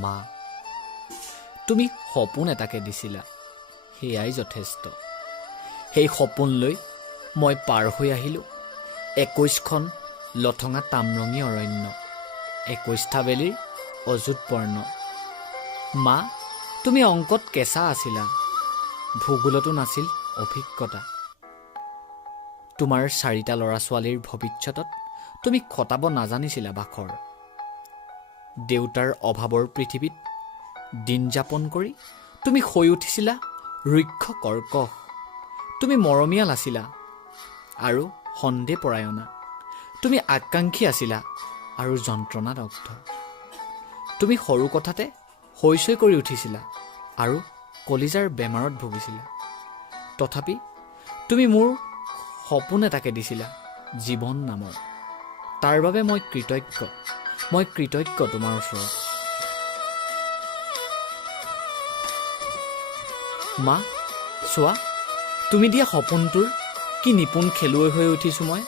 মা, তুমি সপোন এটাকে দিছিলা, সেয়াই যথেষ্ট। সেই সপোন লৈ মই পাৰ হৈ আহিলোঁ 21খন লঠঙা তামৰঙী অৰণ্য, 21টা বেলিৰ অযুত বৰ্ণ। মা, তুমি অংকত কেঁচা আছিলা, ভূগোলতো নাছিল অভিজ্ঞতা। তোমাৰ 4টা ল'ৰা ছোৱালীৰ ভৱিষ্যতত তুমি খটাব নাজানিছিলা বাখৰ। দেউতাৰ অভাৱৰ পৃথিৱীত দিন যাপন কৰি তুমি হৈ উঠিছিলা ৰুক্ষ কৰ্কশ। তুমি মৰমীয়াল আছিলা আৰু সন্দেহপৰায়ণা। তুমি আকাংক্ষী আছিলা আৰু যন্ত্ৰণাদগ্ধ। তুমি সৰু কথাতে হৈচৈ কৰি উঠিছিলা আৰু কলিজাৰ বেমাৰত ভুগিছিলা। তথাপি তুমি মোৰ সপোন এটাকে দিছিলা, জীৱন নামৰ। তাৰ বাবে মই কৃতজ্ঞ তোমাৰ ওচৰত। মা, চোৱা, তুমি দিয়া সপোনটোৰ কি নিপুণ খেলুৱৈ হৈ উঠিছোঁ মই।